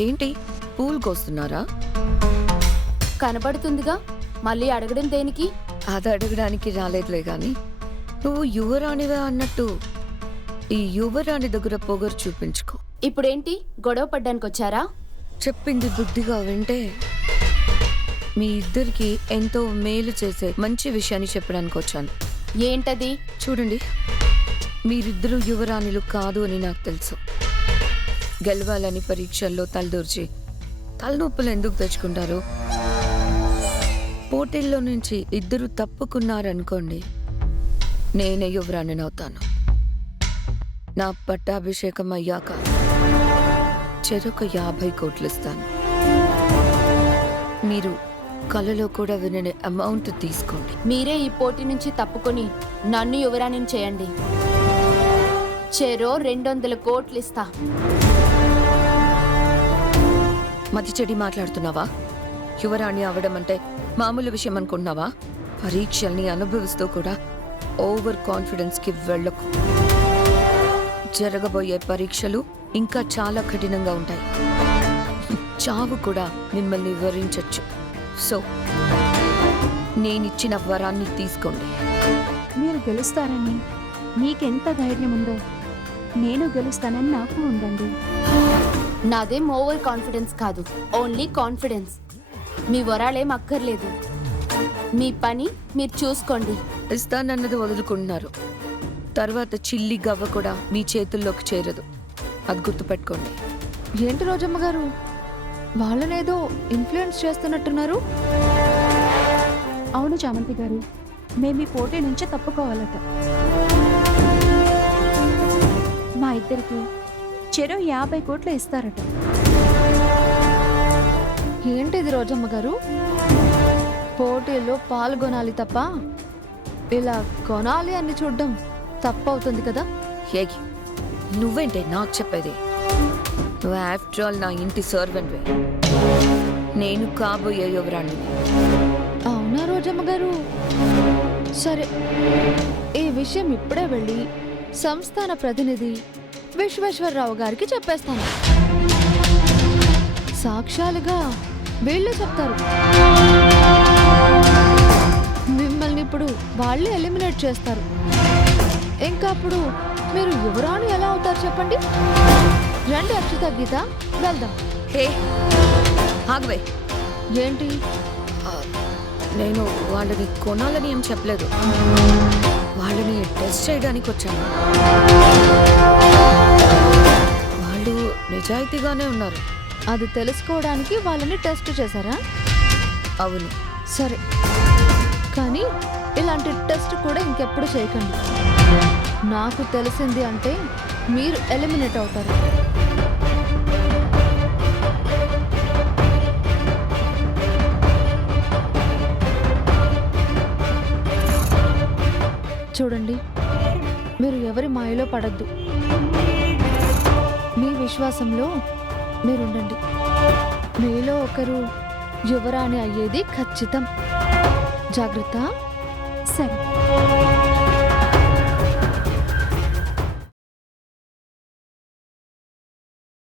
ఏంటి పూలు కోస్తున్నారా? కనబడుతుందిగా, మళ్ళీ అడగడం దేనికి? అది అడగడానికి రాలేదులే గాని, నువ్వు యువరాణివే అన్నట్టు ఈ యువరాణి దగ్గర పొగరు చూపించుకో. ఇప్పుడేంటి, గొడవ పడ్డానికి వచ్చారా? చెప్పింది బుద్ధిగా వింటే మీ ఇద్దరికి ఎంతో మేలు చేసే మంచి విషయాన్ని చెప్పడానికి వచ్చాను. ఏంటది? చూడండి, మీరిద్దరూ యువరాణులు కాదు అని నాకు తెలుసు. గెలవాలని పరీక్షల్లో తలదూర్చి తలనొప్పులు ఎందుకు తెచ్చుకుంటారు? పోటీల్లో నుంచి ఇద్దరు తప్పుకున్నారనుకోండి, నేనే యువరాణిని అవుతాను. నా పట్టాభిషేకం అయ్యాక చెరొక 50 కోట్లు ఇస్తాను. మీరు కలలో కూడా వినని అమౌంట్ తీసుకోండి. మీరే ఈ పోటీ నుంచి తప్పుకొని నన్ను యువరాణిని చేయండి. చెరో 200 కోట్లు ఇస్తా. మతి చెడి మాట్లాడుతున్నావా? యువరాణి అవడం అంటే మామూలు విషయం అనుకుంటున్నావా? పరీక్షల్ని అనుభవిస్తూ కూడా ఓవర్ కాన్ఫిడెన్స్కి వెళ్ళకు. జరగబోయే పరీక్షలు ఇంకా చాలా కఠినంగా ఉంటాయి. చావు కూడా మిమ్మల్ని వివరించవచ్చు. సో నేనిచ్చిన వరాన్ని తీసుకోండి. మీరు గెలుస్తారని మీకెంత ధైర్యం ఉందో నేను గెలుస్తానని నాకు ఉందండి. నాదేం ఓవర్ కాన్ఫిడెన్స్ కాదు, ఓన్లీ కాన్ఫిడెన్స్. మీ వరాలేం అక్కర్లేదు. మీ పని మీరు చూసుకోండి. ఇస్తానన్నది వదులుకుంటున్నారు, తర్వాత చిల్లి గవ్వ కూడా మీ చేతుల్లోకి చేరదు. అది గుర్తుపెట్టుకోండి. ఏంటి రోజమ్మ గారు, వాళ్ళనేదో ఇన్ఫ్లుయెన్స్ చేస్తున్నట్టున్నారు? అవును చామంతి గారు, మేము ఈ పోటీ నుంచి తప్పుకోవాలట. మా ఇద్దరికి చెరో 50 కోట్లు ఇస్తారట. ఏంటిది రోజమ్మ గారు, పోటీలో పాల్గొనాలి తప్ప ఇలా కొనాలి అని చూడడం తప్పవుతుంది కదా? ఏగి నువ్వేంటే నాకు చెప్పేది? నువ్వు ఆఫ్టర్ ఆల్ నా ఇంటి సర్వెంట్వే. నేను కాబోయే యువరాణి. అవునా రోజమ్మ గారు? సరే, ఈ విషయం ఇప్పుడే వెళ్ళి సంస్థాన ప్రతినిధి విశ్వేశ్వరరావు గారికి చెప్పేస్తాను. సాక్ష్యాలుగా వీళ్ళు చెప్తారు. మిమ్మల్ని ఇప్పుడు వాళ్ళు ఎలిమినేట్ చేస్తారు. ఇంకా అప్పుడు మీరు యువరాణి ఎలా అవుతారు చెప్పండి? రండి అక్షిత, గీత, వెళ్దాం. హే ఆగవే. ఏంటి? నేను వాళ్ళని కొనాలని ఏం చెప్పలేదు, వాళ్ళని టెస్ట్ చేయడానికి వచ్చాను. వాళ్ళు నిజాయితీగానే ఉన్నారు. అది తెలుసుకోవడానికి వాళ్ళని టెస్ట్ చేశారా? అవును. సరే, కానీ ఇలాంటి టెస్ట్ కూడా ఇంకెప్పుడు చేయకండి. నాకు తెలిసింది అంటే మీరు ఎలిమినేట్ అవుతారు. చూడండి, మీరు ఎవరి మాయలో పడద్దు. మీ విశ్వాసంలో మీరుండండి. మీలో ఒకరు యువరాణి అయ్యేది ఖచ్చితం. జాగ్రత్త. సరే.